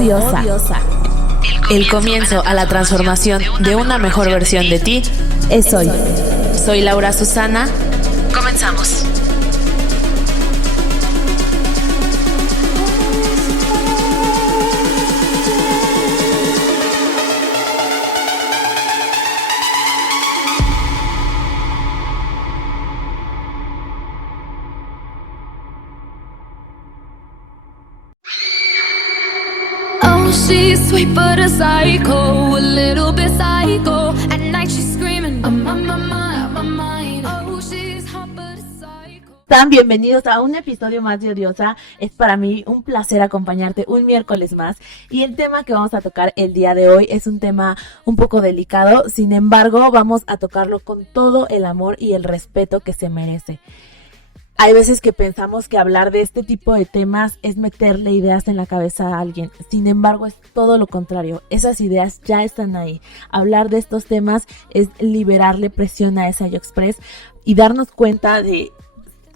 Odiosa. El comienzo a la transformación de una mejor versión de ti es hoy. Soy Laura Susana. Comenzamos. She's sweet but a psycho, a little bit psycho. At night she's screaming, I'm on my mind. Oh, she's hot but a psycho. Están bienvenidos a un episodio más de Odiosa. Es para mí un placer acompañarte un miércoles más. Y el tema que vamos a tocar el día de hoy es un tema un poco delicado. Sin embargo, vamos a tocarlo con todo el amor y el respeto que se merece. Hay veces que pensamos que hablar de este tipo de temas es meterle ideas en la cabeza a alguien. Sin embargo, es todo lo contrario. Esas ideas ya están ahí. Hablar de estos temas es liberarle presión a esa Yoexpress y darnos cuenta de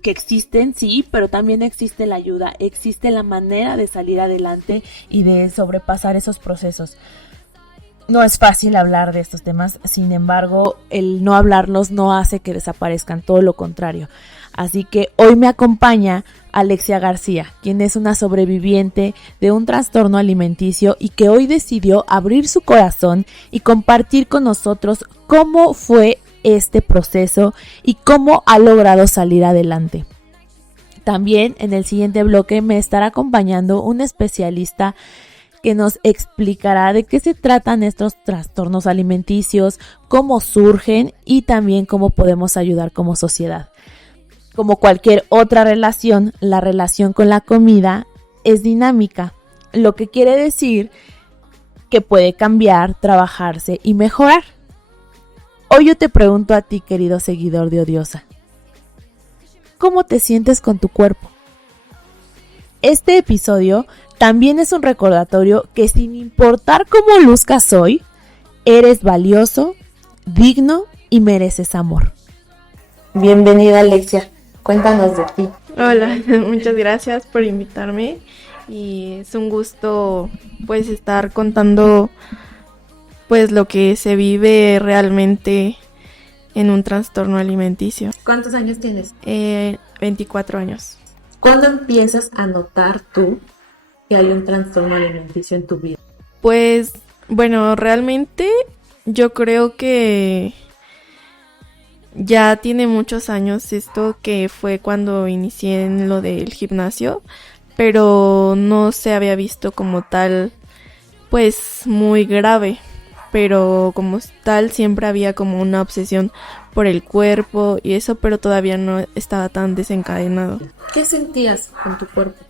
que existen, sí, pero también existe la ayuda. Existe la manera de salir adelante y de sobrepasar esos procesos. No es fácil hablar de estos temas, sin embargo, el no hablarlos no hace que desaparezcan, todo lo contrario. Así que hoy me acompaña Alexia García, quien es una sobreviviente de un trastorno alimenticio y que hoy decidió abrir su corazón y compartir con nosotros cómo fue este proceso y cómo ha logrado salir adelante. También en el siguiente bloque me estará acompañando un especialista que nos explicará de qué se tratan estos trastornos alimenticios, cómo surgen y también cómo podemos ayudar como sociedad. Como cualquier otra relación, la relación con la comida es dinámica, lo que quiere decir que puede cambiar, trabajarse y mejorar. Hoy yo te pregunto a ti, querido seguidor de Odiosa, ¿cómo te sientes con tu cuerpo? Este episodio también es un recordatorio que sin importar cómo luzcas hoy, eres valioso, digno y mereces amor. Bienvenida, Alexia. Cuéntanos de ti. Hola, muchas gracias por invitarme y es un gusto pues estar contando pues lo que se vive realmente en un trastorno alimenticio. ¿Cuántos años tienes? 24 años. ¿Cuándo empiezas a notar tú que hay un trastorno alimenticio en tu vida? Pues bueno, realmente yo creo que ya tiene muchos años esto, que fue cuando inicié en lo del gimnasio, pero no se había visto como tal pues muy grave, pero como tal siempre había como una obsesión por el cuerpo y eso, pero todavía no estaba tan desencadenado. ¿Qué sentías con tu cuerpo?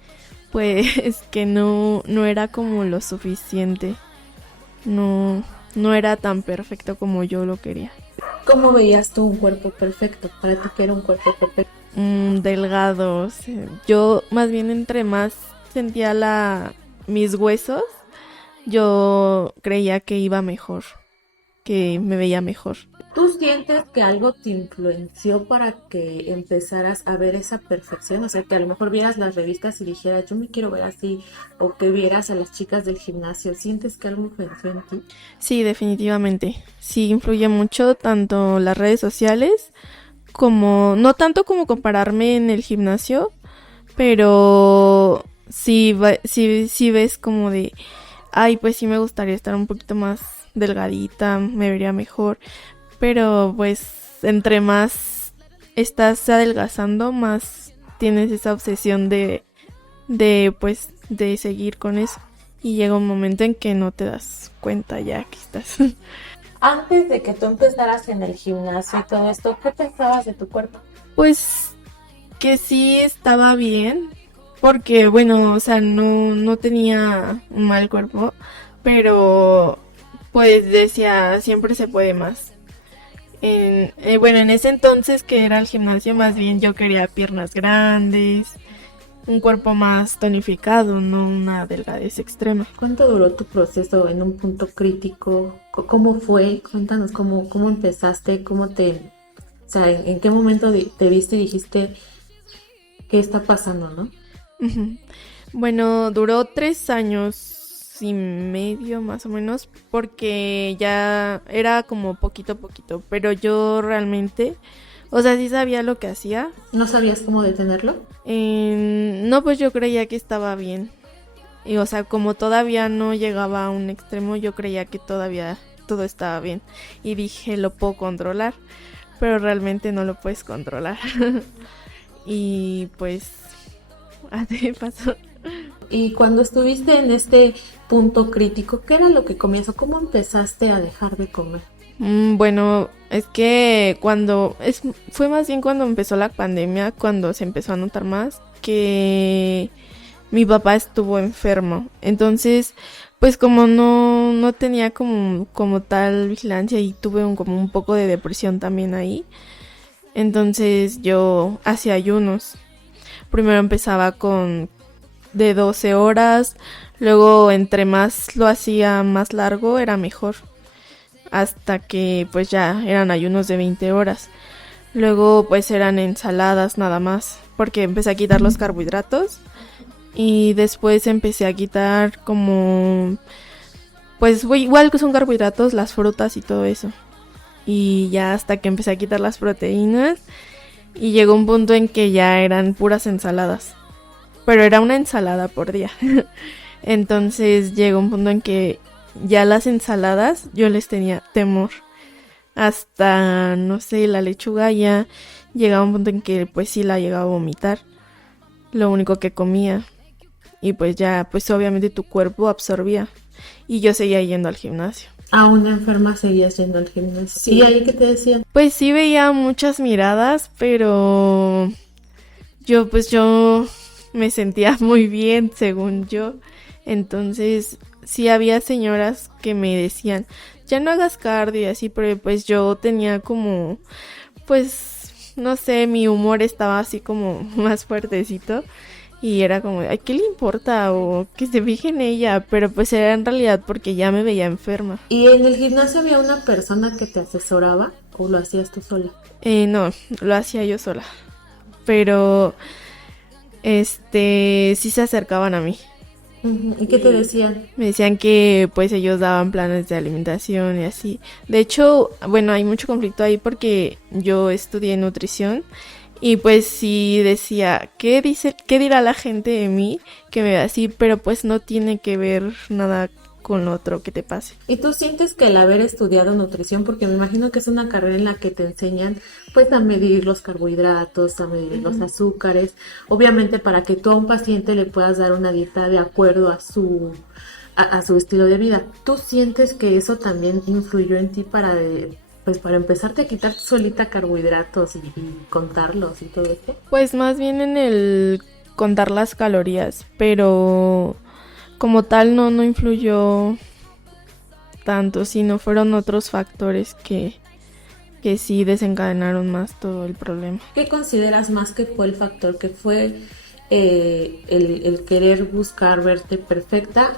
Pues que no era como lo suficiente, no era tan perfecto como yo lo quería. ¿Cómo veías tú un cuerpo perfecto? Para ti, ¿qué era un cuerpo perfecto? Delgado, yo más bien entre más sentía mis huesos, yo creía que iba mejor, que me veía mejor. ¿Tú sientes que algo te influenció para que empezaras a ver esa perfección? O sea, que a lo mejor vieras las revistas y dijeras, yo me quiero ver así, o que vieras a las chicas del gimnasio. ¿Sientes que algo influenció en ti? Sí, definitivamente. Sí, influye mucho tanto las redes sociales como, no tanto como compararme en el gimnasio, pero sí ves como de, ay, pues sí me gustaría estar un poquito más delgadita, me vería mejor. Pero pues entre más estás adelgazando, más tienes esa obsesión de seguir con eso. Y llega un momento en que no te das cuenta ya que estás. Antes de que tú empezaras en el gimnasio y todo esto, ¿qué pensabas de tu cuerpo? Pues que sí estaba bien, porque bueno, o sea, no tenía un mal cuerpo, pero pues decía, siempre se puede más. En ese entonces que era el gimnasio, más bien yo quería piernas grandes, un cuerpo más tonificado, no una delgadez extrema. ¿Cuánto duró tu proceso en un punto crítico? ¿Cómo fue? Cuéntanos cómo empezaste, o sea, en qué momento te viste y dijiste, ¿qué está pasando, no? Bueno, duró 3 años y medio más o menos, porque ya era como poquito a poquito, pero yo realmente, o sea, sí sabía lo que hacía. ¿No sabías cómo detenerlo? No, pues yo creía que estaba bien. Y, o sea, como todavía no llegaba a un extremo, yo creía que todavía todo estaba bien. Y dije, lo puedo controlar, pero realmente no lo puedes controlar. Y pues, así pasó. Y cuando estuviste en este punto crítico, ¿qué era lo que comías o cómo empezaste a dejar de comer? Bueno, es que fue más bien cuando empezó la pandemia, cuando se empezó a notar más que mi papá estuvo enfermo. Entonces, pues como no tenía como tal vigilancia y tuve como un poco de depresión también ahí. Entonces yo hacía ayunos. Primero empezaba de 12 horas, luego entre más lo hacía más largo era mejor. Hasta que pues ya eran ayunos de 20 horas. Luego pues eran ensaladas nada más, porque empecé a quitar los carbohidratos. Y después empecé a quitar como, pues igual que son carbohidratos, las frutas y todo eso. Y ya hasta que empecé a quitar las proteínas. Y llegó un punto en que ya eran puras ensaladas. Pero era una ensalada por día. Entonces llegó un punto en que ya las ensaladas yo les tenía temor. Hasta, no sé, la lechuga ya llegaba un punto en que pues sí la llegaba a vomitar. Lo único que comía. Y pues ya, pues obviamente tu cuerpo absorbía. Y yo seguía yendo al gimnasio. ¿Aún enferma seguías yendo al gimnasio? Sí. ¿Y ahí qué te decían? Pues sí veía muchas miradas, pero yo me sentía muy bien, según yo. Entonces sí había señoras que me decían, ya no hagas cardio y así, pero pues yo tenía como, pues, no sé, mi humor estaba así como más fuertecito. Y era como, ay, ¿qué le importa? O que se fije en ella. Pero pues era en realidad porque ya me veía enferma. ¿Y en el gimnasio había una persona que te asesoraba o lo hacías tú sola? No, lo hacía yo sola. Pero, sí se acercaban a mí. ¿Y qué te decían? Me decían que pues ellos daban planes de alimentación y así. De hecho, bueno, hay mucho conflicto ahí porque yo estudié nutrición. Y pues sí decía, ¿qué dirá la gente de mí que me ve así? Pero pues no tiene que ver nada con lo otro que te pase. ¿Y tú sientes que el haber estudiado nutrición, porque me imagino que es una carrera en la que te enseñan pues a medir los carbohidratos, a medir los azúcares, obviamente para que tú a un paciente le puedas dar una dieta de acuerdo a su estilo de vida? ¿Tú sientes que eso también influyó en ti para empezarte a quitar solita carbohidratos y contarlos y todo esto? Pues más bien en el contar las calorías, pero como tal no influyó tanto, sino fueron otros factores que sí desencadenaron más todo el problema. ¿Qué consideras más que fue el factor? ¿Que fue el querer buscar verte perfecta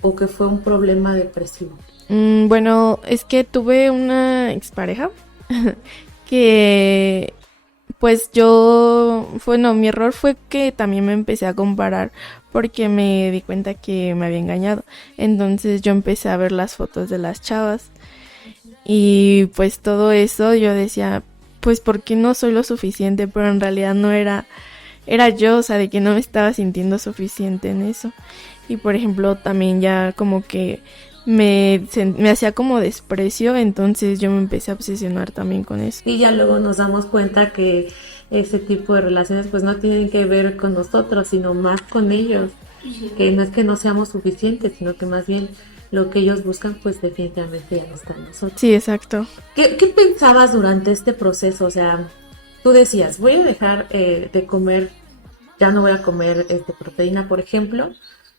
o que fue un problema depresivo? Bueno, es que tuve una expareja que pues mi error fue que también me empecé a comparar porque me di cuenta que me había engañado. Entonces yo empecé a ver las fotos de las chavas y pues todo eso yo decía, pues ¿por qué no soy lo suficiente? Pero en realidad no era yo, o sea, de que no me estaba sintiendo suficiente en eso. Y por ejemplo también ya como que me hacía como desprecio, entonces yo me empecé a obsesionar también con eso. Y ya luego nos damos cuenta que ese tipo de relaciones pues no tienen que ver con nosotros, sino más con ellos. Que no es que no seamos suficientes, sino que más bien lo que ellos buscan pues definitivamente ya no está en nosotros. Sí, exacto. ¿Qué pensabas durante este proceso? O sea, tú decías, voy a dejar de comer, ya no voy a comer proteína, por ejemplo,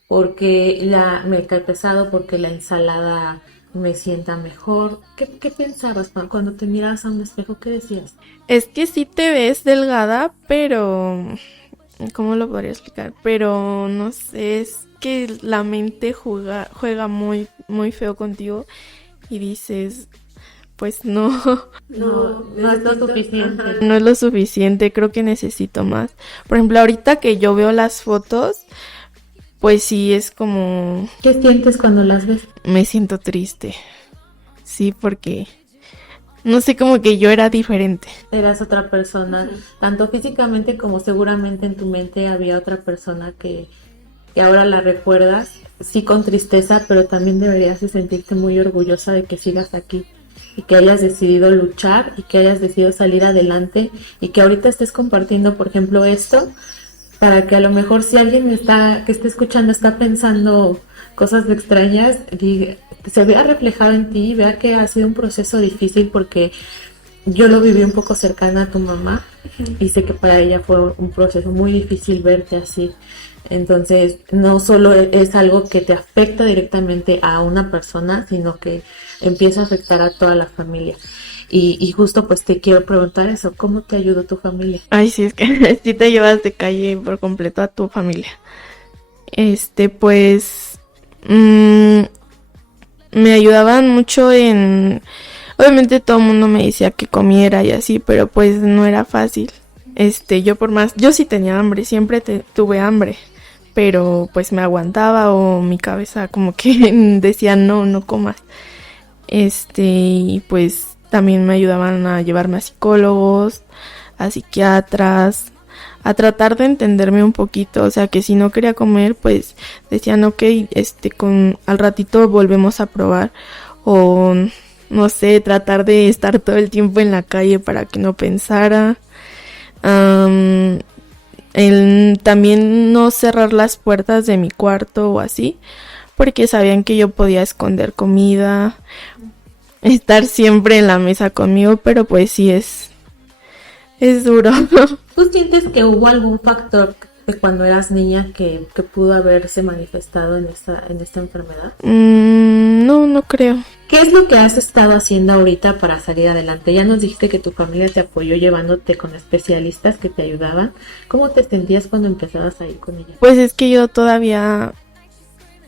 porque me cae pesado, porque la ensalada me sienta mejor. ¿Qué pensabas cuando te mirabas a un espejo? ¿Qué decías? Es que sí te ves delgada, pero ¿cómo lo podría explicar? Pero no sé, es que la mente juega muy, muy feo contigo y dices, pues no es lo suficiente. No es lo suficiente, creo que necesito más. Por ejemplo, ahorita que yo veo las fotos, pues sí es como... ¿Qué sientes cuando las ves? Me siento triste. Sí, porque no sé, como que yo era diferente. Eras otra persona, tanto físicamente como seguramente en tu mente había otra persona que ahora la recuerdas, sí con tristeza, pero también deberías de sentirte muy orgullosa de que sigas aquí y que hayas decidido luchar y que hayas decidido salir adelante y que ahorita estés compartiendo, por ejemplo, esto, para que a lo mejor si alguien que esté escuchando está pensando cosas extrañas, se vea reflejado en ti, vea que ha sido un proceso difícil, porque yo lo viví un poco cercana a tu mamá y sé que para ella fue un proceso muy difícil verte así. Entonces, no solo es algo que te afecta directamente a una persona, sino que empieza a afectar a toda la familia. Y justo pues te quiero preguntar eso, ¿cómo te ayudó tu familia? Ay, sí, es que sí te llevas de calle por completo a tu familia. Pues me ayudaban mucho en... Obviamente todo el mundo me decía que comiera y así, pero pues no era fácil. Yo sí tenía hambre, siempre tuve hambre, pero pues me aguantaba o mi cabeza como que decía no comas. Y pues también me ayudaban a llevarme a psicólogos, a psiquiatras, a tratar de entenderme un poquito, o sea que si no quería comer, pues decían ok, al ratito volvemos a probar, o no sé, tratar de estar todo el tiempo en la calle para que no pensara. También no cerrar las puertas de mi cuarto o así, porque sabían que yo podía esconder comida, estar siempre en la mesa conmigo, pero pues sí es duro. ¿Tú sientes que hubo algún factor de cuando eras niña que pudo haberse manifestado en esta enfermedad? No creo. ¿Qué es lo que has estado haciendo ahorita para salir adelante? Ya nos dijiste que tu familia te apoyó llevándote con especialistas que te ayudaban. ¿Cómo te sentías cuando empezabas a ir con ella? Pues es que yo todavía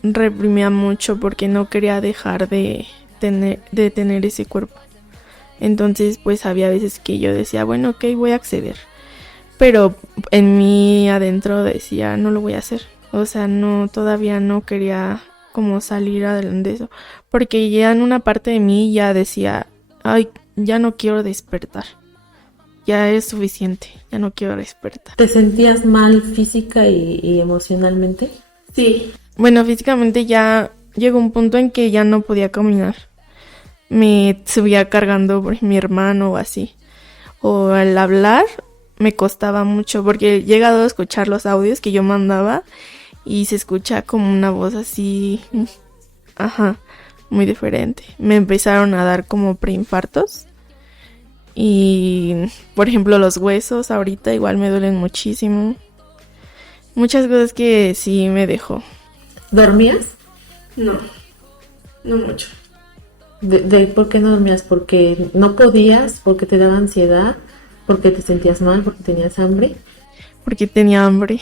reprimía mucho porque no quería dejar de tener ese cuerpo. Entonces pues había veces que yo decía, bueno, ok, voy a acceder. Pero en mí adentro decía, no lo voy a hacer. O sea, todavía no quería como salir adelante de eso. Porque ya en una parte de mí ya decía, ay, ya no quiero despertar. Ya es suficiente, ya no quiero despertar. ¿Te sentías mal física y emocionalmente? Sí. Bueno, físicamente ya llegó un punto en que ya no podía caminar. Me subía cargando por mi hermano o así. O al hablar me costaba mucho porque he llegado a escuchar los audios que yo mandaba y se escucha como una voz así, muy diferente. Me empezaron a dar como preinfartos y, por ejemplo, los huesos ahorita igual me duelen muchísimo. Muchas cosas que sí me dejó. ¿Dormías? No mucho. ¿Por qué no dormías? ¿Porque no podías? ¿Porque te daba ansiedad? ¿Porque te sentías mal? ¿Porque tenías hambre? Porque tenía hambre.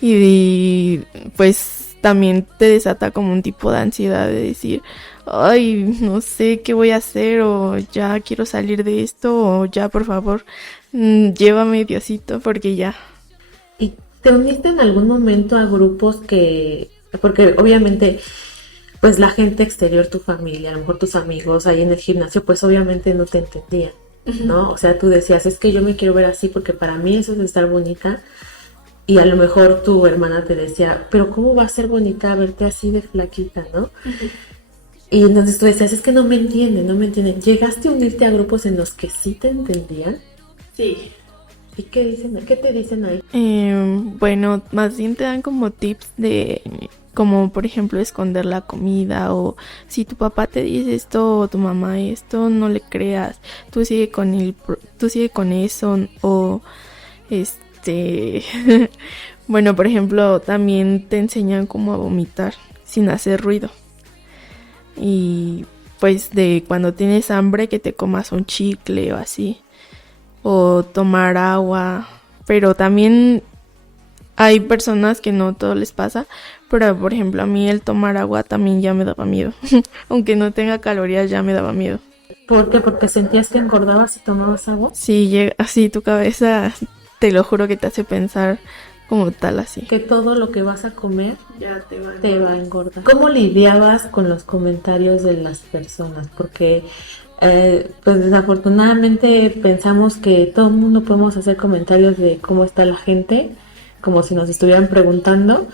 y pues también te desata como un tipo de ansiedad de decir, ay, no sé qué voy a hacer, o ya quiero salir de esto, o ya por favor, llévame Diosito, porque ya. ¿Y te uniste en algún momento a grupos porque obviamente pues la gente exterior, tu familia, a lo mejor tus amigos ahí en el gimnasio, pues obviamente no te entendían, ¿no? O sea, tú decías, es que yo me quiero ver así porque para mí eso es estar bonita, y a lo mejor tu hermana te decía, pero ¿cómo va a ser bonita verte así de flaquita, no? Y entonces tú decías, es que no me entienden. ¿Llegaste a unirte a grupos en los que sí te entendían? Sí. ¿Y qué te dicen ahí? Bueno, más bien te dan como tips de, como por ejemplo esconder la comida, o si tu papá te dice esto o tu mamá esto, no le creas, tú sigue con eso, o bueno, por ejemplo, también te enseñan cómo a vomitar sin hacer ruido. Y pues de cuando tienes hambre que te comas un chicle o así, o tomar agua. Pero también hay personas que no todo les pasa, pero por ejemplo a mí el tomar agua también ya me daba miedo. Aunque no tenga calorías, ya me daba miedo. ¿Por qué? ¿Porque sentías que engordabas si tomabas agua? Sí, así tu cabeza, te lo juro que te hace pensar como tal así. Que todo lo que vas a comer Ya te va a engordar. ¿Cómo lidiabas con los comentarios de las personas? Porque pues desafortunadamente pensamos que todo el mundo podemos hacer comentarios de cómo está la gente, como si nos estuvieran preguntando,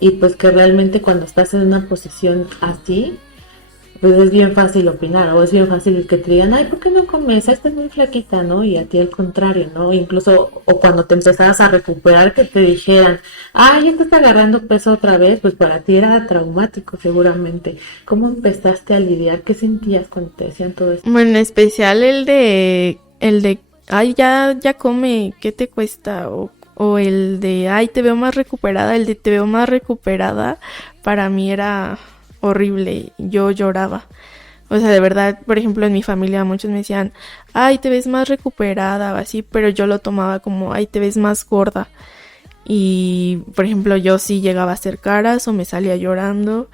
y pues que realmente cuando estás en una posición así, pues es bien fácil opinar, o es bien fácil que te digan, ay, ¿por qué no comes? Estás muy flaquita, ¿no? Y a ti al contrario, ¿no? Incluso, o cuando te empezabas a recuperar, que te dijeran, ay, ya estás agarrando peso otra vez, pues para ti era traumático seguramente. ¿Cómo empezaste a lidiar? ¿Qué sentías cuando te decían todo esto? Bueno, en especial el de, ay, ya come, ¿qué te cuesta? O el de, ay, te veo más recuperada, el de te veo más recuperada, para mí era horrible, yo lloraba. O sea, de verdad, por ejemplo, en mi familia muchos me decían, ay, te ves más recuperada o así, pero yo lo tomaba como, ay, te ves más gorda. Y, por ejemplo, yo sí llegaba a hacer caras o me salía llorando.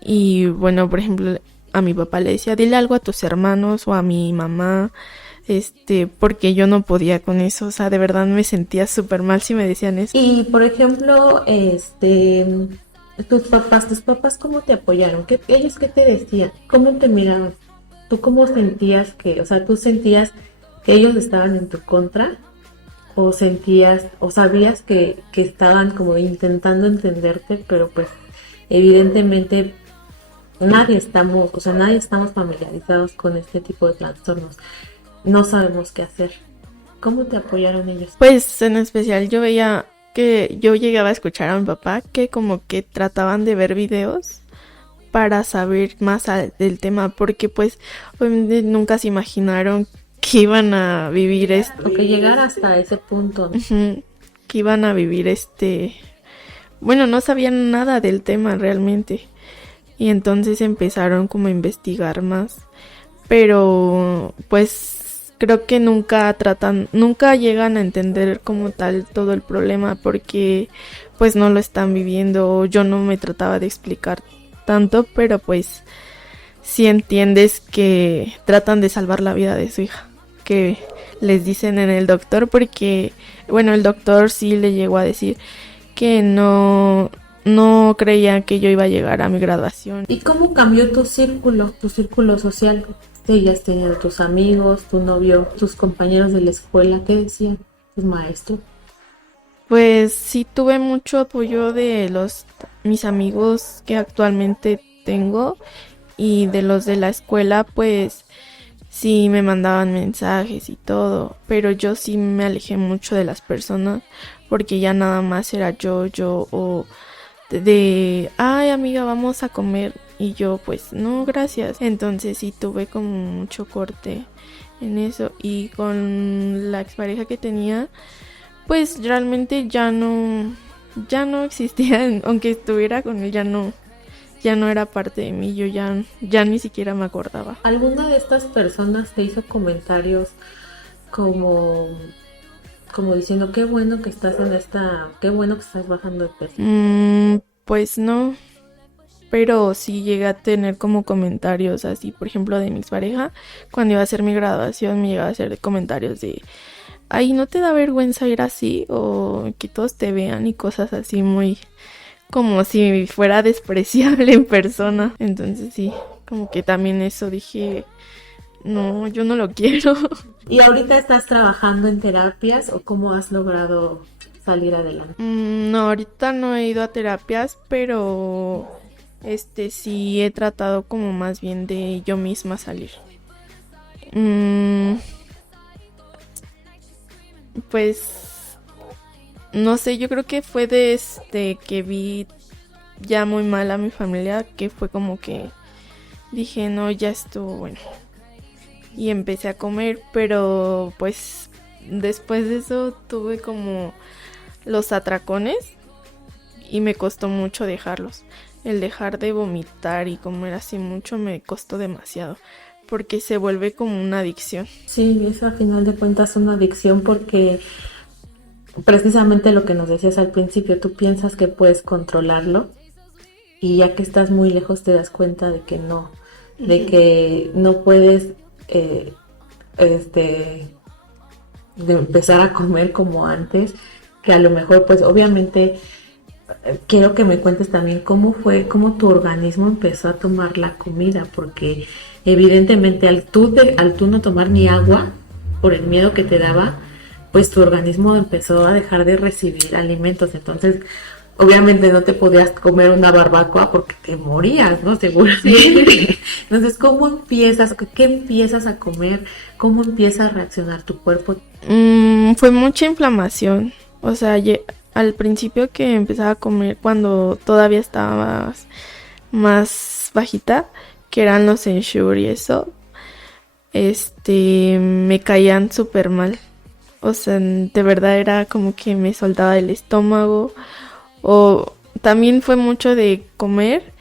Y, bueno, por ejemplo, a mi papá le decía, dile algo a tus hermanos o a mi mamá, porque yo no podía con eso. O sea, de verdad me sentía súper mal si me decían eso. Y, por ejemplo, tus papás, ¿cómo te apoyaron? ¿Ellos qué te decían? ¿Cómo te miraban? ¿Tú cómo sentías o sea, tú sentías que ellos estaban en tu contra? ¿O sentías, o sabías que estaban como intentando entenderte, pero pues evidentemente nadie estamos familiarizados con este tipo de trastornos? No sabemos qué hacer. ¿Cómo te apoyaron ellos? Pues en especial yo veía que yo llegaba a escuchar a mi papá que como que trataban de ver videos para saber más del tema, porque pues obviamente nunca se imaginaron que iban a vivir O que llegar hasta ese punto. que iban a vivir bueno, no sabían nada del tema realmente. Y entonces empezaron como a investigar más. Pero pues creo que nunca llegan a entender como tal todo el problema, porque pues no lo están viviendo. Yo no me trataba de explicar tanto, pero pues sí entiendes que tratan de salvar la vida de su hija, que les dicen en el doctor, porque bueno, el doctor sí le llegó a decir que no creía que yo iba a llegar a mi graduación. ¿Y cómo cambió tu círculo social? ¿Ellas tenían tus amigos, tu novio, tus compañeros de la escuela? ¿Qué decían tus maestros? Pues sí tuve mucho apoyo de mis amigos que actualmente tengo, y de los de la escuela, pues sí me mandaban mensajes y todo, pero yo sí me alejé mucho de las personas, porque ya nada más era yo o ay amiga, vamos a comer, y yo pues no, gracias. Entonces sí tuve como mucho corte en eso. Y con la expareja que tenía, pues realmente ya no existía, aunque estuviera con él, ya no era parte de mí. Yo ya ni siquiera me acordaba. ¿Alguna de estas personas te hizo comentarios como diciendo qué bueno que estás bajando de peso? Pues no, pero sí llegué a tener como comentarios así, por ejemplo, de mi expareja. Cuando iba a hacer mi graduación me llegaba a hacer comentarios de, ay, ¿no te da vergüenza ir así? O que todos te vean, y cosas así, muy como si fuera despreciable en persona. Entonces sí, como que también eso dije, no, yo no lo quiero. ¿Y ahorita estás trabajando en terapias o cómo has logrado salir adelante? No, ahorita no he ido a terapias, pero sí he tratado como más bien de yo misma salir. Pues no sé, yo creo que fue desde que vi ya muy mal a mi familia, que fue como que dije, no, ya estuvo bueno. Y empecé a comer, pero pues después de eso tuve como los atracones y me costó mucho dejarlos. El dejar de vomitar y comer así mucho me costó demasiado, porque se vuelve como una adicción. Sí, eso a final de cuentas es una adicción, porque precisamente lo que nos decías al principio, tú piensas que puedes controlarlo, y ya que estás muy lejos te das cuenta de que no, de que no puedes de empezar a comer como antes, que a lo mejor, pues obviamente, quiero que me cuentes también cómo tu organismo empezó a tomar la comida, porque evidentemente al tú no tomar ni agua, por el miedo que te daba, pues tu organismo empezó a dejar de recibir alimentos, entonces obviamente no te podías comer una barbacoa porque te morías, ¿no? Seguramente. Sí. Entonces, ¿qué empiezas a comer? ¿Cómo empieza a reaccionar tu cuerpo? Fue mucha inflamación. O sea, al principio que empezaba a comer, cuando todavía estaba más bajita, que eran los Ensure y eso, me caían súper mal. O sea, de verdad era como que me soltaba el estómago. O también fue mucho de comer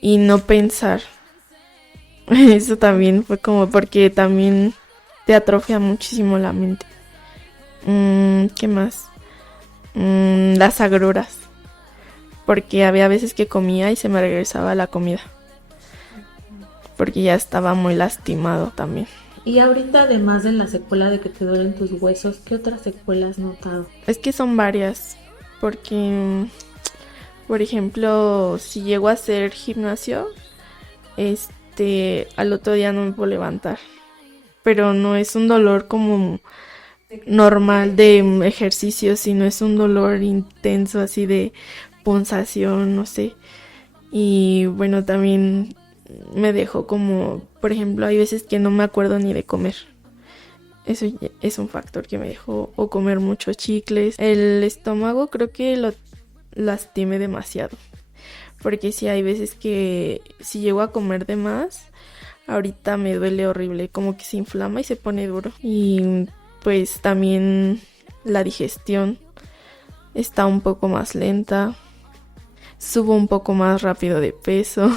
y no pensar. Eso también fue como porque también te atrofia muchísimo la mente. ¿Qué más? Las agruras. Porque había veces que comía y se me regresaba la comida. Porque ya estaba muy lastimado también. Y ahorita, además de la secuela de que te duelen tus huesos, ¿qué otras secuelas has notado? Es que son varias. Porque, por ejemplo, si llego a hacer gimnasio, al otro día no me puedo levantar. Pero no es un dolor como normal de ejercicio, sino es un dolor intenso, así de punzación, no sé. Y bueno, también me dejó como, por ejemplo, hay veces que no me acuerdo ni de comer. Eso es un factor que me dejó, o comer muchos chicles. El estómago creo que lo lastimé demasiado. Porque sí hay veces que si llego a comer de más, ahorita me duele horrible, como que se inflama y se pone duro. Y pues también la digestión está un poco más lenta. Subo un poco más rápido de peso.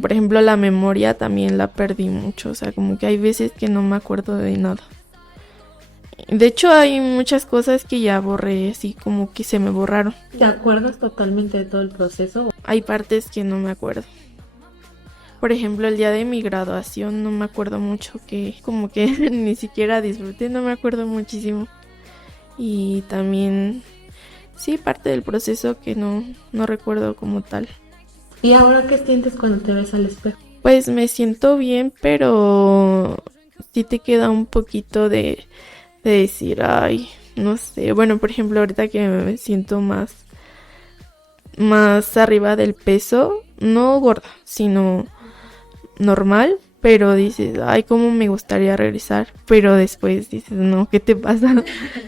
Por ejemplo, la memoria también la perdí mucho. O sea, como que hay veces que no me acuerdo de nada. De hecho, hay muchas cosas que ya borré, así como que se me borraron. ¿Te acuerdas totalmente de todo el proceso? Hay partes que no me acuerdo. Por ejemplo, el día de mi graduación no me acuerdo mucho, que como que ni siquiera disfruté, no me acuerdo muchísimo. Y también, sí, parte del proceso que no recuerdo como tal. ¿Y ahora qué sientes cuando te ves al espejo? Pues me siento bien, pero sí te queda un poquito de decir, ay, no sé. Bueno, por ejemplo, ahorita que me siento más arriba del peso, no gorda, sino normal, pero dices, ay, cómo me gustaría regresar, pero después dices, no, ¿qué te pasa?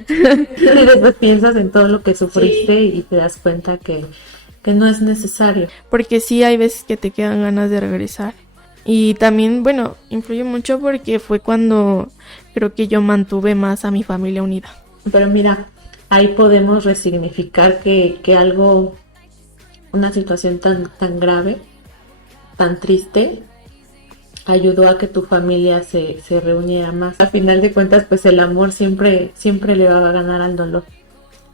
Después piensas en todo lo que sufriste, sí, y te das cuenta que no es necesario. Porque sí hay veces que te quedan ganas de regresar. Y también, bueno, influye mucho porque fue cuando creo que yo mantuve más a mi familia unida. Pero mira, ahí podemos resignificar que algo, una situación tan grave, tan triste, ayudó a que tu familia se reuniera más. Al final de cuentas, pues el amor siempre le va a ganar al dolor.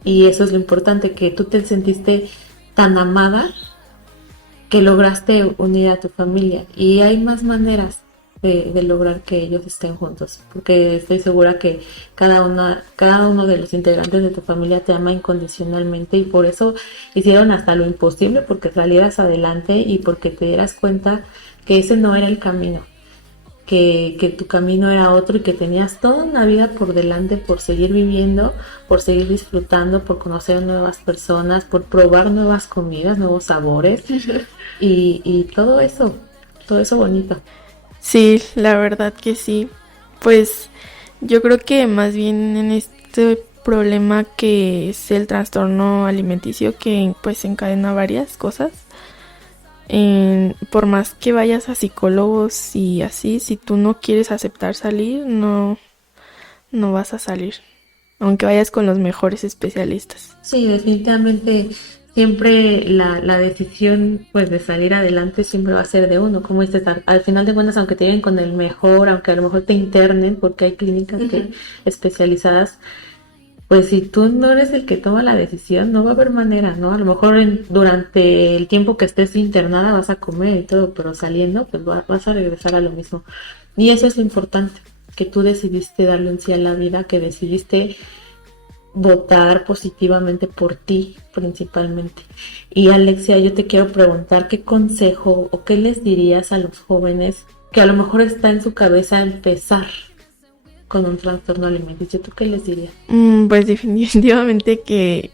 Y eso es lo importante, que tú te sentiste tan amada que lograste unir a tu familia. Y hay más maneras de lograr que ellos estén juntos, porque estoy segura que cada uno de los integrantes de tu familia te ama incondicionalmente, y por eso hicieron hasta lo imposible porque salieras adelante y porque te dieras cuenta que ese no era el camino, que tu camino era otro, y que tenías toda una vida por delante por seguir viviendo, por seguir disfrutando, por conocer nuevas personas, por probar nuevas comidas, nuevos sabores y todo eso bonito. Sí, la verdad que sí. Pues yo creo que más bien en este problema que es el trastorno alimenticio, que pues encadena varias cosas, por más que vayas a psicólogos y así, si tú no quieres aceptar salir, no vas a salir, aunque vayas con los mejores especialistas. Sí, definitivamente siempre la decisión pues de salir adelante siempre va a ser de uno, como dices, al final de cuentas, aunque te lleven con el mejor, aunque a lo mejor te internen, porque hay clínicas especializadas, pues si tú no eres el que toma la decisión, no va a haber manera, ¿no? A lo mejor durante el tiempo que estés internada vas a comer y todo, pero saliendo pues vas a regresar a lo mismo. Y eso es lo importante, que tú decidiste darle un sí a la vida, que decidiste votar positivamente por ti principalmente. Y Alexia, yo te quiero preguntar qué consejo o qué les dirías a los jóvenes que a lo mejor está en su cabeza empezar con un trastorno alimenticio. ¿Tú qué les dirías? Pues definitivamente que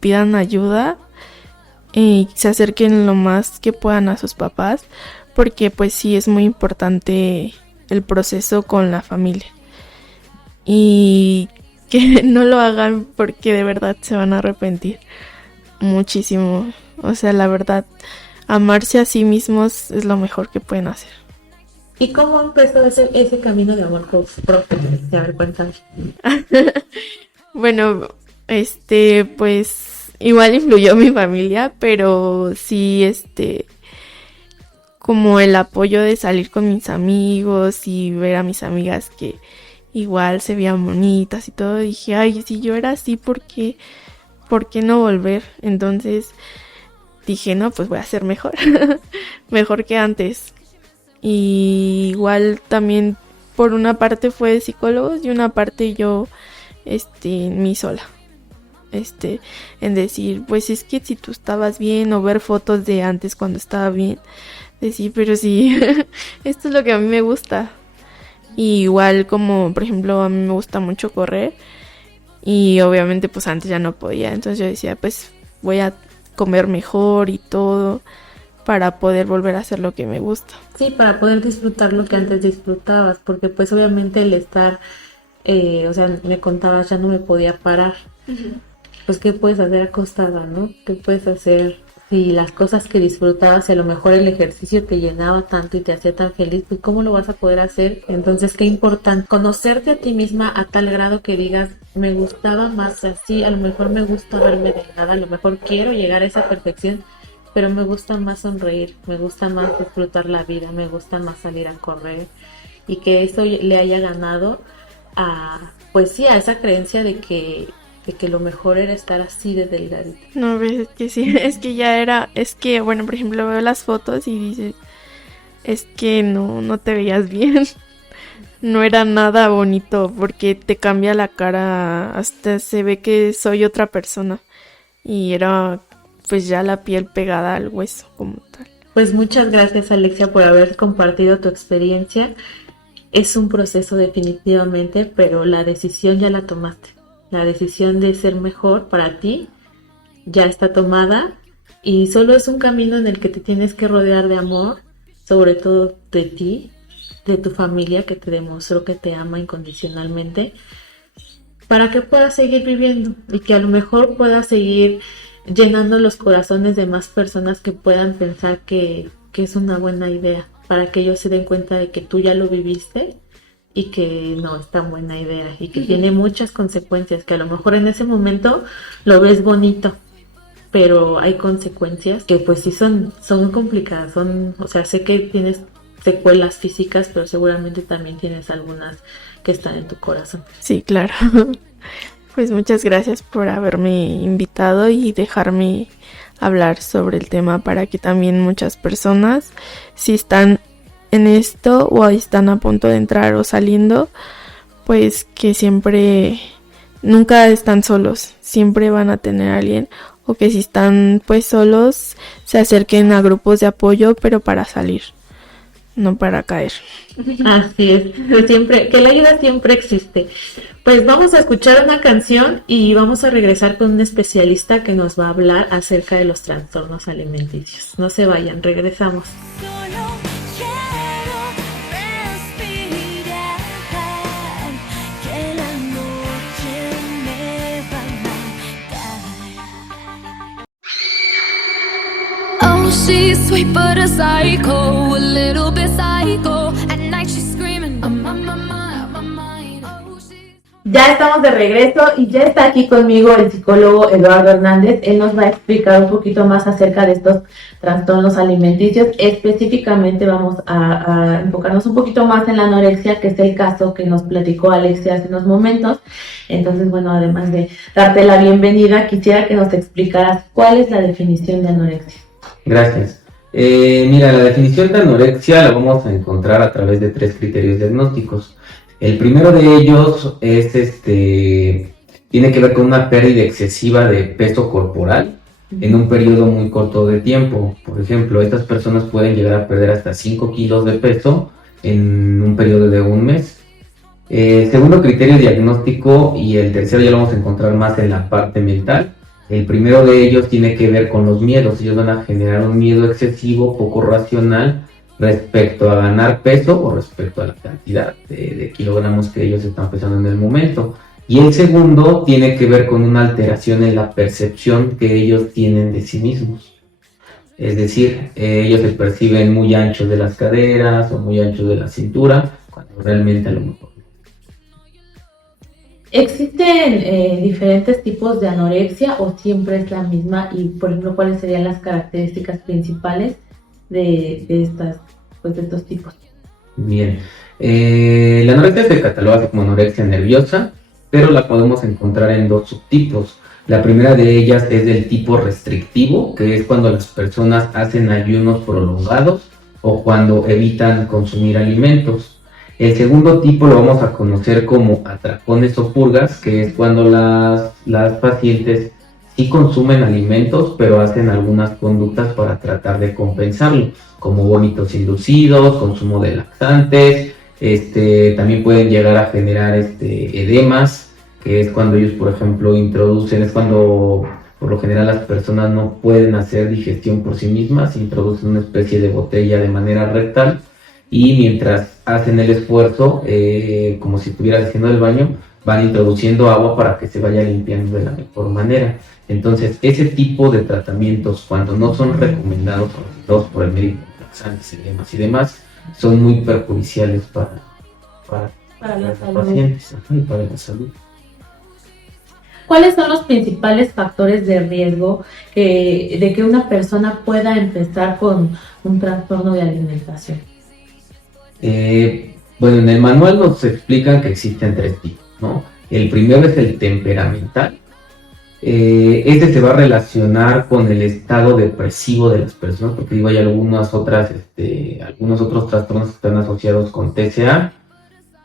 pidan ayuda y se acerquen lo más que puedan a sus papás, porque pues sí es muy importante el proceso con la familia. Y que no lo hagan porque de verdad se van a arrepentir muchísimo. O sea, la verdad, amarse a sí mismos es lo mejor que pueden hacer. ¿Y cómo empezó ese camino de amor propio? A ver, cuéntame. Bueno, pues igual influyó mi familia, pero sí, como el apoyo de salir con mis amigos y ver a mis amigas que igual se veían bonitas y todo, dije, ay, si yo era así, ¿por qué no volver? Entonces dije, no, pues voy a ser mejor, mejor que antes. Y igual también por una parte fue de psicólogos y una parte yo, mí sola. En decir, pues es que si tú estabas bien, o ver fotos de antes cuando estaba bien, decir, pero sí, esto es lo que a mí me gusta. Y igual como, por ejemplo, a mí me gusta mucho correr y obviamente pues antes ya no podía, entonces yo decía, pues voy a comer mejor y todo para poder volver a hacer lo que me gusta. Sí, para poder disfrutar lo que antes disfrutabas, porque pues obviamente el estar, o sea, me contabas, ya no me podía parar. Pues ¿qué puedes hacer acostada, no? ¿Qué puedes hacer si las cosas que disfrutabas, y a lo mejor el ejercicio te llenaba tanto y te hacía tan feliz, pues ¿cómo lo vas a poder hacer? Entonces, qué importante conocerte a ti misma a tal grado que digas, me gustaba más así, a lo mejor me gusta verme delgada, a lo mejor quiero llegar a esa perfección, pero me gusta más sonreír, me gusta más disfrutar la vida, me gusta más salir a correr, y que eso le haya ganado a, pues sí, a esa creencia de que lo mejor era estar así de delgadita. No, ves que sí, es que bueno, por ejemplo, veo las fotos y dices, es que no te veías bien, no era nada bonito, porque te cambia la cara, hasta se ve que soy otra persona, y era pues ya la piel pegada al hueso como tal. Pues muchas gracias, Alexia, por haber compartido tu experiencia. Es un proceso definitivamente, pero la decisión ya la tomaste. La decisión de ser mejor para ti ya está tomada y solo es un camino en el que te tienes que rodear de amor, sobre todo de ti, de tu familia que te demostró que te ama incondicionalmente, para que puedas seguir viviendo y que a lo mejor puedas seguir llenando los corazones de más personas que puedan pensar que es una buena idea, para que ellos se den cuenta de que tú ya lo viviste y que no es tan buena idea y que tiene muchas consecuencias, que a lo mejor en ese momento lo ves bonito, pero hay consecuencias que pues sí son complicadas, o sea, sé que tienes secuelas físicas, pero seguramente también tienes algunas que están en tu corazón. Sí, claro. Pues muchas gracias por haberme invitado y dejarme hablar sobre el tema, para que también muchas personas, si están en esto o están a punto de entrar o saliendo, pues que siempre, nunca están solos, siempre van a tener a alguien, o que si están pues solos, se acerquen a grupos de apoyo, pero para salir, no para caer. Así es, siempre, que la ayuda siempre existe. Pues vamos a escuchar una canción y vamos a regresar con un especialista que nos va a hablar acerca de los trastornos alimenticios. No se vayan, regresamos. Oh, she's sweet but a psycho, a little bit psycho. At night she's screaming, I'm on my mind. Oh, she's... Ya estamos de regreso y ya está aquí conmigo el psicólogo Eduardo Hernández. Él nos va a explicar un poquito más acerca de estos trastornos alimenticios. Específicamente vamos a enfocarnos un poquito más en la anorexia, que es el caso que nos platicó Alexia hace unos momentos. Entonces, bueno, además de darte la bienvenida, quisiera que nos explicaras cuál es la definición de anorexia. Gracias. Mira, la definición de anorexia la vamos a encontrar a través de 3 criterios diagnósticos. El primero de ellos es tiene que ver con una pérdida excesiva de peso corporal en un periodo muy corto de tiempo. Por ejemplo, estas personas pueden llegar a perder hasta 5 kilos de peso en un periodo de un mes. Segundo criterio diagnóstico, y el tercero ya lo vamos a encontrar más en la parte mental. El primero de ellos tiene que ver con los miedos. Ellos van a generar un miedo excesivo, poco racional, respecto a ganar peso o respecto a la cantidad de kilogramos que ellos están pesando en el momento. Y el segundo tiene que ver con una alteración en la percepción que ellos tienen de sí mismos. Es decir, ellos se perciben muy anchos de las caderas o muy anchos de la cintura, cuando realmente a lo mejor. ¿Existen diferentes tipos de anorexia o siempre es la misma? Y, por ejemplo, ¿cuáles serían las características principales de estos tipos? Bien, la anorexia se cataloga como anorexia nerviosa, pero la podemos encontrar en 2 subtipos. La primera de ellas es del tipo restrictivo, que es cuando las personas hacen ayunos prolongados o cuando evitan consumir alimentos. El segundo tipo lo vamos a conocer como atracones o purgas, que es cuando las pacientes sí consumen alimentos, pero hacen algunas conductas para tratar de compensarlo, como vómitos inducidos, consumo de laxantes, también pueden llegar a generar edemas, que es cuando ellos, por ejemplo, es cuando por lo general las personas no pueden hacer digestión por sí mismas, introducen una especie de botella de manera rectal, y mientras hacen el esfuerzo, como si estuvieran haciendo el baño, van introduciendo agua para que se vaya limpiando de la mejor manera. Entonces, ese tipo de tratamientos, cuando no son recomendados por el médico, laxantes, edemas y demás, son muy perjudiciales para los pacientes y para la salud. ¿Cuáles son los principales factores de riesgo de que una persona pueda empezar con un trastorno de alimentación? Bueno, en el manual nos explican que existen 3 tipos, ¿no? El primero es el temperamental. Se va a relacionar con el estado depresivo de las personas, porque digo, hay algunos otros trastornos que están asociados con TCA.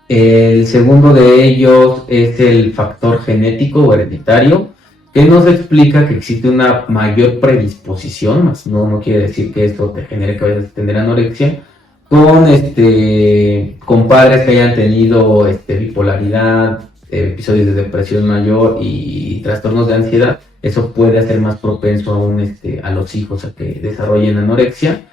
El segundo de ellos es el factor genético o hereditario, que nos explica que existe una mayor predisposición, más no quiere decir que esto te genere que vayas a tener anorexia, con padres que hayan tenido bipolaridad, episodios de depresión mayor y trastornos de ansiedad. Eso puede hacer más propenso aún a los hijos a que desarrollen anorexia.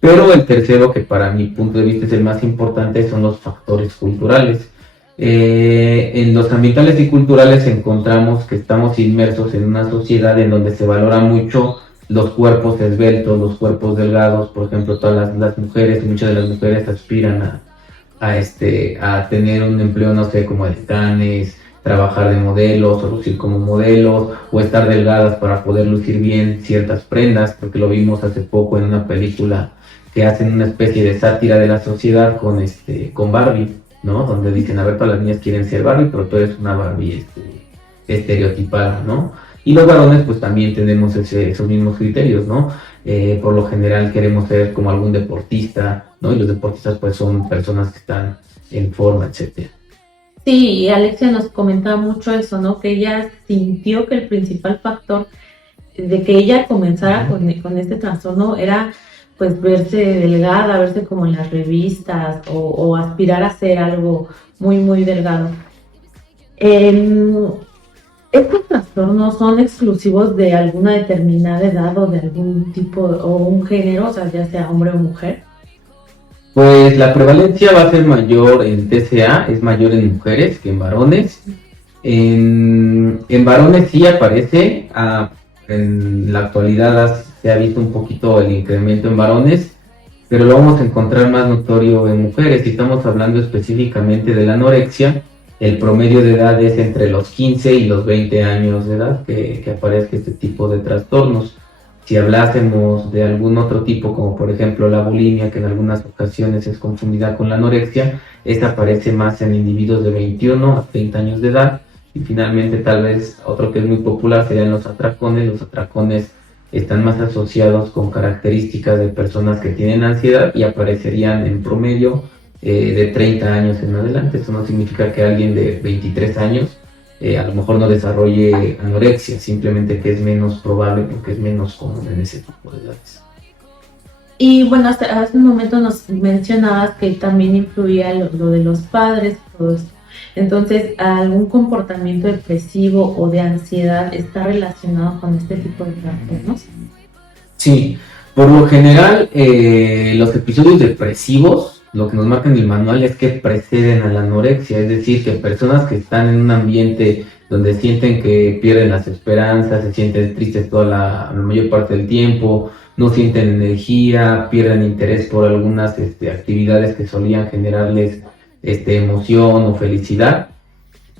Pero el tercero, que para mi punto de vista es el más importante, son los factores culturales. En los ambientales y culturales encontramos que estamos inmersos en una sociedad en donde se valora mucho los cuerpos esbeltos, los cuerpos delgados. Por ejemplo, todas las mujeres, muchas de las mujeres aspiran a tener un empleo, no sé, como decanes, trabajar de modelos o lucir como modelos, o estar delgadas para poder lucir bien ciertas prendas, porque lo vimos hace poco en una película que hacen una especie de sátira de la sociedad con Barbie, ¿no? Donde dicen, a ver, todas las niñas quieren ser Barbie, pero tú eres una Barbie estereotipada, ¿no? Y los varones pues también tenemos esos mismos criterios, ¿no? Por lo general queremos ser como algún deportista, ¿no? Y los deportistas pues son personas que están en forma, etcétera. Sí, y Alexia nos comentaba mucho eso, ¿no? Que ella sintió que el principal factor de que ella comenzara con este trastorno era pues verse delgada, verse como en las revistas o aspirar a ser algo muy, muy delgado. ¿Estos trastornos son exclusivos de alguna determinada edad o de algún tipo o un género, o sea, ya sea hombre o mujer? Pues la prevalencia va a ser mayor en TCA, es mayor en mujeres que en varones. En varones sí aparece, en la actualidad se ha visto un poquito el incremento en varones, pero lo vamos a encontrar más notorio en mujeres. Si estamos hablando específicamente de la anorexia, el promedio de edad es entre los 15 y los 20 años de edad que aparezca este tipo de trastornos. Si hablásemos de algún otro tipo, como por ejemplo la bulimia, que en algunas ocasiones es confundida con la anorexia, esta aparece más en individuos de 21 a 30 años de edad. Y finalmente, tal vez otro que es muy popular serían los atracones. Los atracones están más asociados con características de personas que tienen ansiedad y aparecerían en promedio de 30 años en adelante. Eso no significa que alguien de 23 años a lo mejor no desarrolle anorexia, simplemente que es menos probable porque es menos común en ese tipo de edades. Y bueno, hasta hace un momento nos mencionabas que también influía lo de los padres, todo esto. Entonces, ¿algún comportamiento depresivo o de ansiedad está relacionado con este tipo de trastornos? Sí, por lo general, los episodios depresivos, lo que nos marca en el manual es que preceden a la anorexia, es decir, que personas que están en un ambiente donde sienten que pierden las esperanzas, se sienten tristes toda la mayor parte del tiempo, no sienten energía, pierden interés por algunas actividades que solían generarles emoción o felicidad.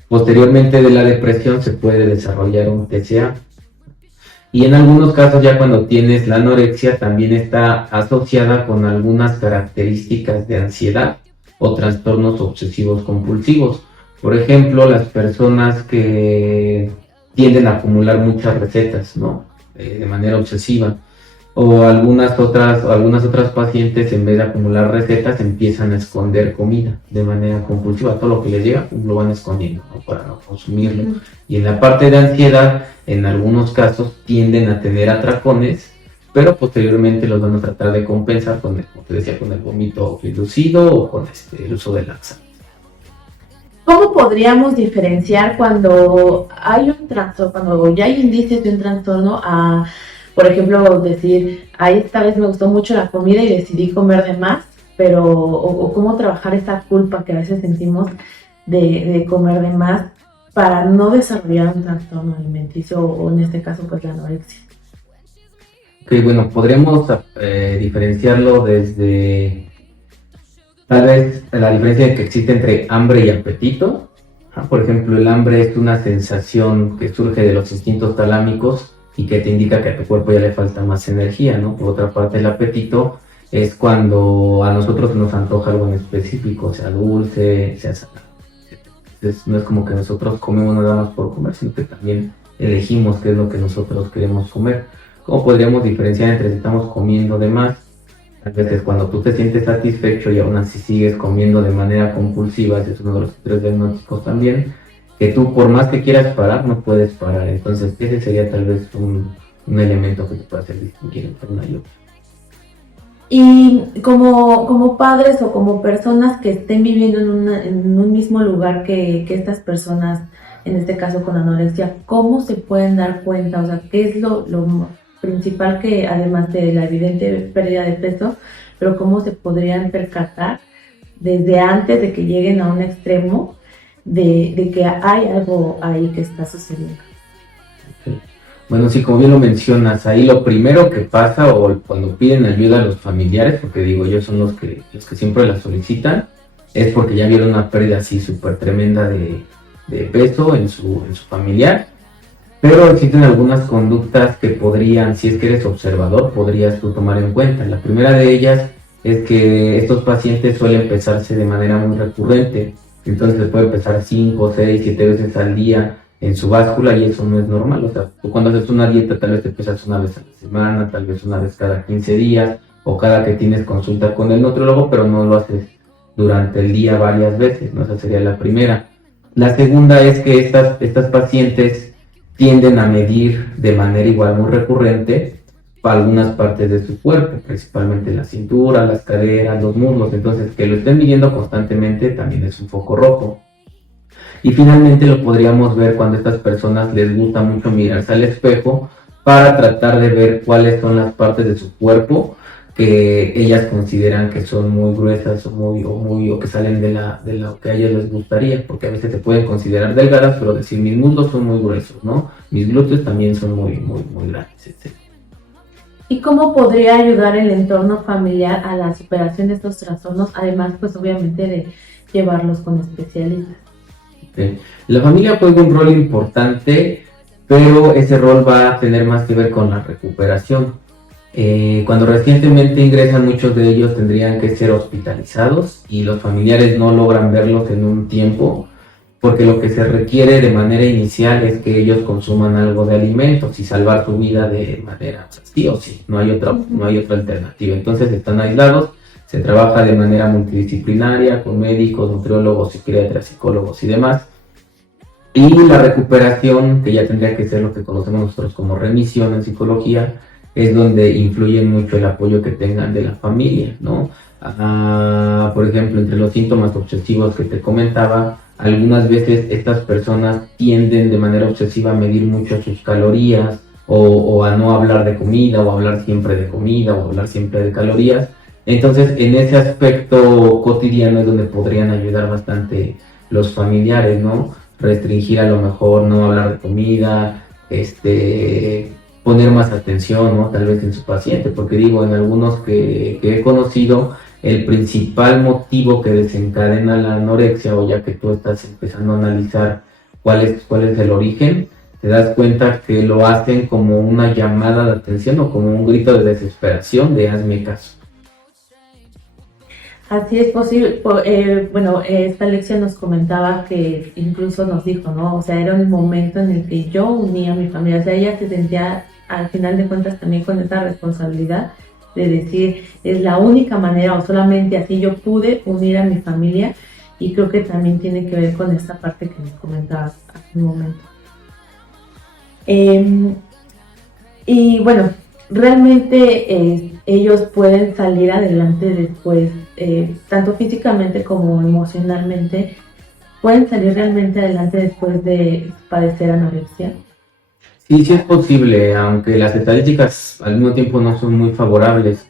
Posteriormente de la depresión se puede desarrollar un TCA. Y en algunos casos ya cuando tienes la anorexia también está asociada con algunas características de ansiedad o trastornos obsesivos compulsivos. Por ejemplo, las personas que tienden a acumular muchas recetas, ¿no? De manera obsesiva. O algunas otras pacientes, en vez de acumular recetas, empiezan a esconder comida de manera compulsiva. Todo lo que les llega lo van escondiendo, ¿no? Para no consumirlo. Y en la parte de ansiedad, en algunos casos tienden a tener atracones, pero posteriormente los van a tratar de compensar con como te decía, con el vómito inducido o con el uso de laxantes. ¿Cómo podríamos diferenciar cuando hay un trastorno, cuando ya hay indicios de un trastorno a, por ejemplo, decir, esta vez me gustó mucho la comida y decidí comer de más, pero, o cómo trabajar esa culpa que a veces sentimos de comer de más para no desarrollar un trastorno alimenticio o en este caso pues la anorexia? Ok, bueno, podríamos diferenciarlo desde tal vez la diferencia que existe entre hambre y apetito. Por ejemplo, el hambre es una sensación que surge de los instintos talámicos y que te indica que a tu cuerpo ya le falta más energía, ¿no? Por otra parte, el apetito es cuando a nosotros nos antoja algo en específico, sea dulce, sea salado. Entonces, no es como que nosotros comemos nada más por comer, sino que también elegimos qué es lo que nosotros queremos comer. ¿Cómo podríamos diferenciar entre si estamos comiendo de más? A veces cuando tú te sientes satisfecho y aún así sigues comiendo de manera compulsiva, ese es uno de los tres diagnósticos también, que tú por más que quieras parar, no puedes parar. Entonces ese sería tal vez un elemento que te puede hacer distinguir entre una y otra. Y como padres o como personas que estén viviendo en un mismo lugar que estas personas, en este caso con anorexia, ¿cómo se pueden dar cuenta? O sea, ¿qué es lo principal que, además de la evidente pérdida de peso, pero cómo se podrían percatar desde antes de que lleguen a un extremo de que hay algo ahí que está sucediendo? Okay. Bueno, sí, como bien lo mencionas, ahí lo primero que pasa o cuando piden ayuda a los familiares, porque digo, ellos son los que siempre la solicitan, es porque ya vieron una pérdida así súper tremenda de peso en su familiar. Pero existen algunas conductas que podrían, si es que eres observador, podrías tú tomar en cuenta. La primera de ellas es que estos pacientes suelen pesarse de manera muy recurrente. Entonces se puede pesar 5, 6, 7 veces al día en su báscula y eso no es normal. O sea, tú cuando haces una dieta tal vez te pesas una vez a la semana, tal vez una vez cada 15 días o cada que tienes consulta con el nutriólogo, pero no lo haces durante el día varias veces, ¿no? Esa sería la primera. La segunda es que estas pacientes tienden a medir de manera igual muy recurrente algunas partes de su cuerpo, principalmente la cintura, las caderas, los muslos. Entonces, que lo estén midiendo constantemente también es un foco rojo. Y finalmente lo podríamos ver cuando a estas personas les gusta mucho mirarse al espejo para tratar de ver cuáles son las partes de su cuerpo que ellas consideran que son muy gruesas o que salen de lo que a ellos les gustaría, porque a veces se pueden considerar delgadas, pero decir mis muslos son muy gruesos, ¿no? Mis glúteos también son muy grandes, etc. ¿Y cómo podría ayudar el entorno familiar a la superación de estos trastornos, además pues obviamente de llevarlos con especialistas? Okay. La familia juega un rol importante, pero ese rol va a tener más que ver con la recuperación. Cuando recientemente ingresan, muchos de ellos tendrían que ser hospitalizados y los familiares no logran verlos en un tiempo. porque lo que se requiere de manera inicial es que ellos consuman algo de alimentos y salvar su vida de manera sí o sí, no hay otra alternativa. Entonces están aislados, se trabaja de manera multidisciplinaria con médicos, nutriólogos, psiquiatras, psicólogos y demás. Y la recuperación, que ya tendría que ser lo que conocemos nosotros como remisión en psicología, es donde influye mucho el apoyo que tengan de la familia, ¿no? Por ejemplo, entre los síntomas obsesivos que te comentaba, algunas veces estas personas tienden de manera obsesiva a medir mucho sus calorías o a no hablar de comida o hablar siempre de comida o hablar siempre de calorías. Entonces, en ese aspecto cotidiano es donde podrían ayudar bastante los familiares, ¿no? Restringir a lo mejor, no hablar de comida, poner más atención, ¿no? Tal vez en su paciente, porque digo, en algunos que he conocido, el principal motivo que desencadena la anorexia, o ya que tú estás empezando a analizar cuál es el origen, te das cuenta que lo hacen como una llamada de atención o como un grito de desesperación de hazme caso. Así es posible. Esta lección nos comentaba que incluso nos dijo, ¿no? O sea, era un momento en el que yo unía a mi familia. O sea, ella se sentía, al final de cuentas, también con esa responsabilidad de decir, es la única manera o solamente así yo pude unir a mi familia. Y creo que también tiene que ver con esta parte que nos comentabas hace un momento. Y bueno, realmente ellos pueden salir adelante después, tanto físicamente como emocionalmente, pueden salir realmente adelante después de padecer anorexia. Sí, sí es posible, aunque las estadísticas al mismo tiempo no son muy favorables.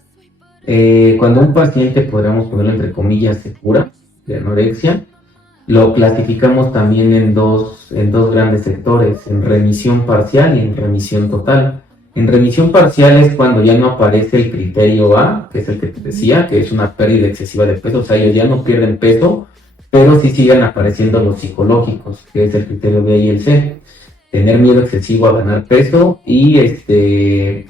Cuando un paciente, podríamos ponerlo entre comillas, se cura de anorexia, lo clasificamos también en dos grandes sectores, en remisión parcial y en remisión total. En remisión parcial es cuando ya no aparece el criterio A, que es el que te decía, que es una pérdida excesiva de peso, o sea, ellos ya no pierden peso, pero sí siguen apareciendo los psicológicos, que es el criterio B y el C. Tener miedo excesivo a ganar peso y el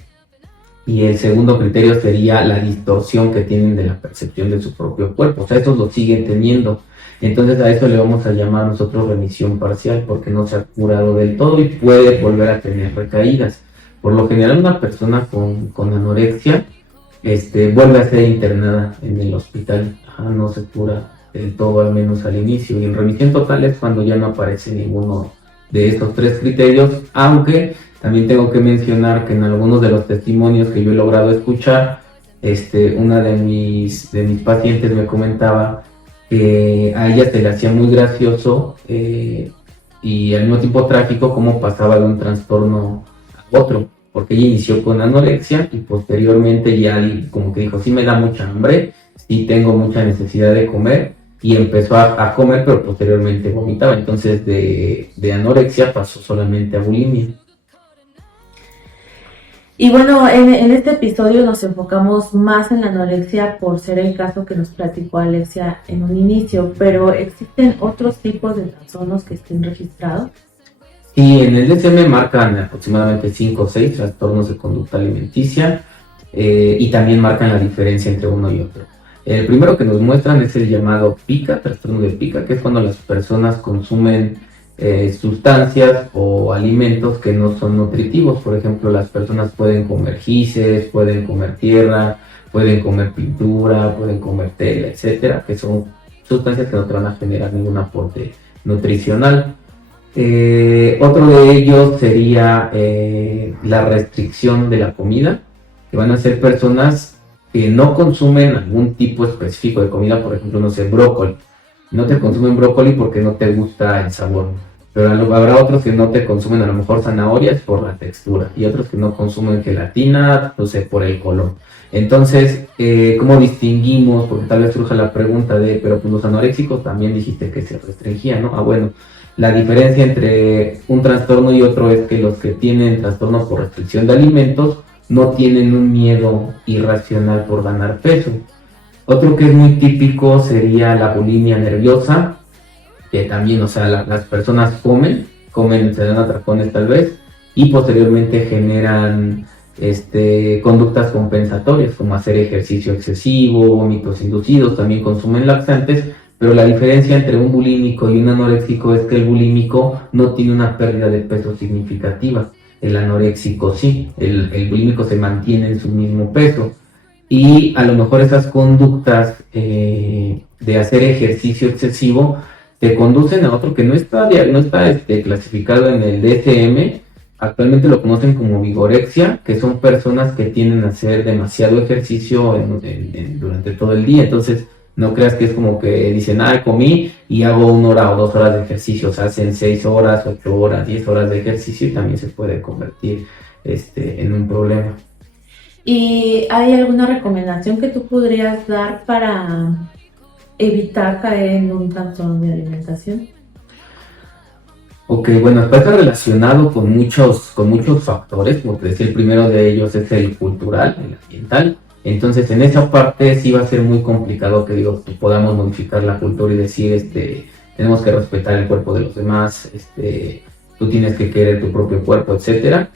segundo criterio sería la distorsión que tienen de la percepción de su propio cuerpo, o sea, esos lo siguen teniendo. Entonces a eso le vamos a llamar nosotros remisión parcial, porque no se ha curado del todo y puede volver a tener recaídas. Por lo general una persona con anorexia vuelve a ser internada en el hospital, no se cura del todo, al menos al inicio. Y en remisión total es cuando ya no aparece ninguno de estos tres criterios, aunque también tengo que mencionar que en algunos de los testimonios que yo he logrado escuchar, una de mis pacientes me comentaba que a ella se le hacía muy gracioso y al mismo tiempo trágico cómo pasaba de un trastorno a otro, porque ella inició con anorexia y posteriormente ya como que dijo, sí me da mucha hambre, sí tengo mucha necesidad de comer, y empezó a comer, pero posteriormente vomitaba. Entonces de anorexia pasó solamente a bulimia. Y bueno, en este episodio nos enfocamos más en la anorexia por ser el caso que nos platicó Alexia en un inicio, pero ¿existen otros tipos de trastornos que estén registrados? Sí, en el DSM marcan aproximadamente 5 o 6 trastornos de conducta alimenticia y también marcan la diferencia entre uno y otro. El primero que nos muestran es el llamado PICA, trastorno de PICA, que es cuando las personas consumen sustancias o alimentos que no son nutritivos. Por ejemplo, las personas pueden comer gises, pueden comer tierra, pueden comer pintura, pueden comer tela, etcétera, que son sustancias que no te van a generar ningún aporte nutricional. Otro de ellos sería la restricción de la comida, que van a ser personas que no consumen algún tipo específico de comida, por ejemplo, no sé, brócoli. No te consumen brócoli porque no te gusta el sabor, pero habrá otros que no te consumen a lo mejor zanahorias por la textura y otros que no consumen gelatina, no sé, por el color. Entonces, ¿cómo distinguimos? Porque tal vez surja la pregunta pero pues los anoréxicos también dijiste que se restringían, ¿no? Bueno, la diferencia entre un trastorno y otro es que los que tienen trastorno por restricción de alimentos no tienen un miedo irracional por ganar peso. Otro que es muy típico sería la bulimia nerviosa, que también, o sea, las personas comen, se dan atracones tal vez, y posteriormente generan conductas compensatorias, como hacer ejercicio excesivo, vómitos inducidos, también consumen laxantes, Pero la diferencia entre un bulímico y un anoréxico es que el bulímico no tiene una pérdida de peso significativa, el anoréxico sí, el bulímico se mantiene en su mismo peso. Y a lo mejor esas conductas de hacer ejercicio excesivo te conducen a otro que no está clasificado en el DSM. Actualmente lo conocen como vigorexia, que son personas que tienden a hacer demasiado ejercicio durante todo el día. Entonces, no creas que es como que dicen, comí y hago 1 hora o 2 horas de ejercicio. O sea, hacen 6 horas, 8 horas, 10 horas de ejercicio y también se puede convertir en un problema. ¿Y hay alguna recomendación que tú podrías dar para evitar caer en un trastorno de alimentación? Ok, bueno, está relacionado con muchos factores, como te decía, el primero de ellos es el cultural, el ambiental. Entonces, en esa parte sí va a ser muy complicado que podamos modificar la cultura y decir, tenemos que respetar el cuerpo de los demás, tú tienes que querer tu propio cuerpo, etcétera.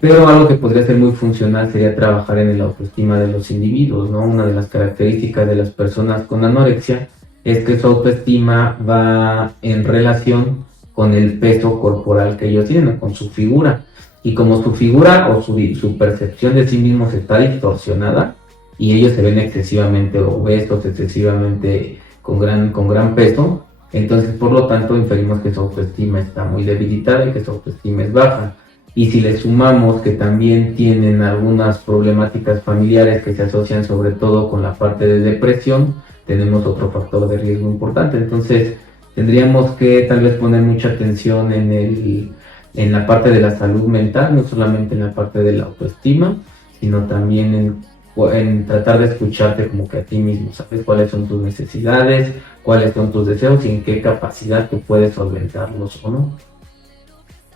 Pero algo que podría ser muy funcional sería trabajar en la autoestima de los individuos, ¿no? Una de las características de las personas con anorexia es que su autoestima va en relación con el peso corporal que ellos tienen, con su figura. Y como su figura o su percepción de sí mismos está distorsionada y ellos se ven excesivamente obesos, excesivamente con gran peso, entonces por lo tanto inferimos que su autoestima está muy debilitada y que su autoestima es baja. Y si le sumamos que también tienen algunas problemáticas familiares que se asocian sobre todo con la parte de depresión, tenemos otro factor de riesgo importante. Entonces tendríamos que tal vez poner mucha atención en la parte de la salud mental, no solamente en la parte de la autoestima, sino también en tratar de escucharte como que a ti mismo, sabes cuáles son tus necesidades, cuáles son tus deseos y en qué capacidad tú puedes solventarlos o no.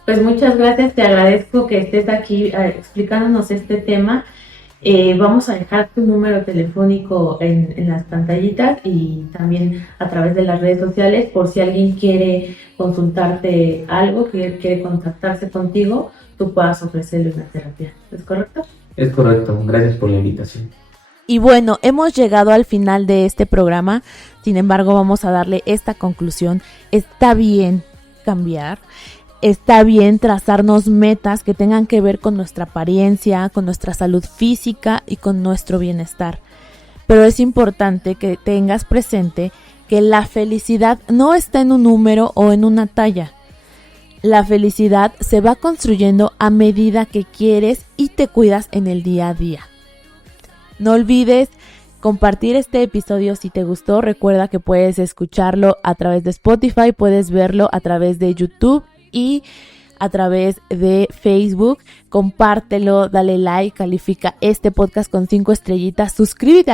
Pues muchas gracias, te agradezco que estés aquí explicándonos este tema. Vamos a dejar tu número telefónico en las pantallitas y también a través de las redes sociales por si alguien quiere consultarte algo, quiere contactarse contigo, tú puedas ofrecerle una terapia. ¿Es correcto? Es correcto, gracias por la invitación. Y bueno, hemos llegado al final de este programa, sin embargo vamos a darle esta conclusión. Está bien cambiar. Está bien trazarnos metas que tengan que ver con nuestra apariencia, con nuestra salud física y con nuestro bienestar. Pero es importante que tengas presente que la felicidad no está en un número o en una talla. La felicidad se va construyendo a medida que quieres y te cuidas en el día a día. No olvides compartir este episodio si te gustó. Recuerda que puedes escucharlo a través de Spotify, puedes verlo a través de YouTube y a través de Facebook. Compártelo, dale like, califica este podcast con 5 estrellitas, suscríbete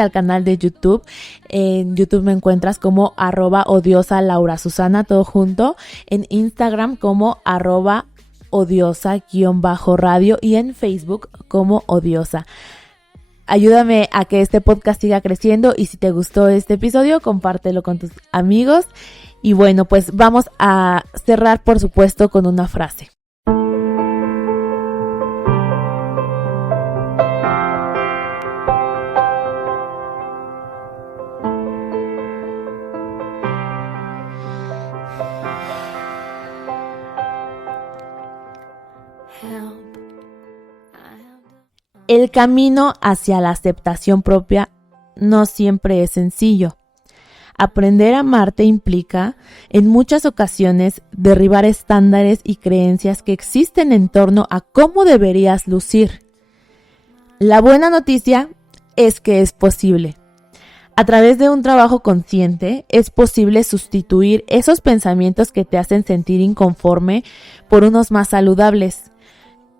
al canal de YouTube. En YouTube me encuentras como @odiosa_laurasusana, todo junto, en Instagram como @odiosa_radio y en Facebook como odiosa. Ayúdame a que este podcast siga creciendo y si te gustó este episodio, compártelo con tus amigos. Y bueno, pues vamos a cerrar, por supuesto, con una frase. El camino hacia la aceptación propia no siempre es sencillo. Aprender a amarte implica, en muchas ocasiones, derribar estándares y creencias que existen en torno a cómo deberías lucir. La buena noticia es que es posible. A través de un trabajo consciente, es posible sustituir esos pensamientos que te hacen sentir inconforme por unos más saludables,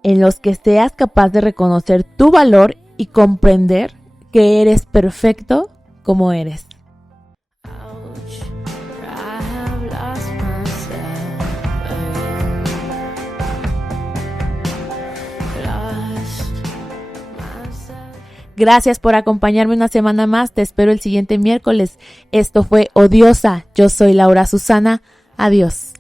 en los que seas capaz de reconocer tu valor y comprender que eres perfecto como eres. Gracias por acompañarme una semana más. Te espero el siguiente miércoles. Esto fue Odiosa. Yo soy Laura Susana. Adiós.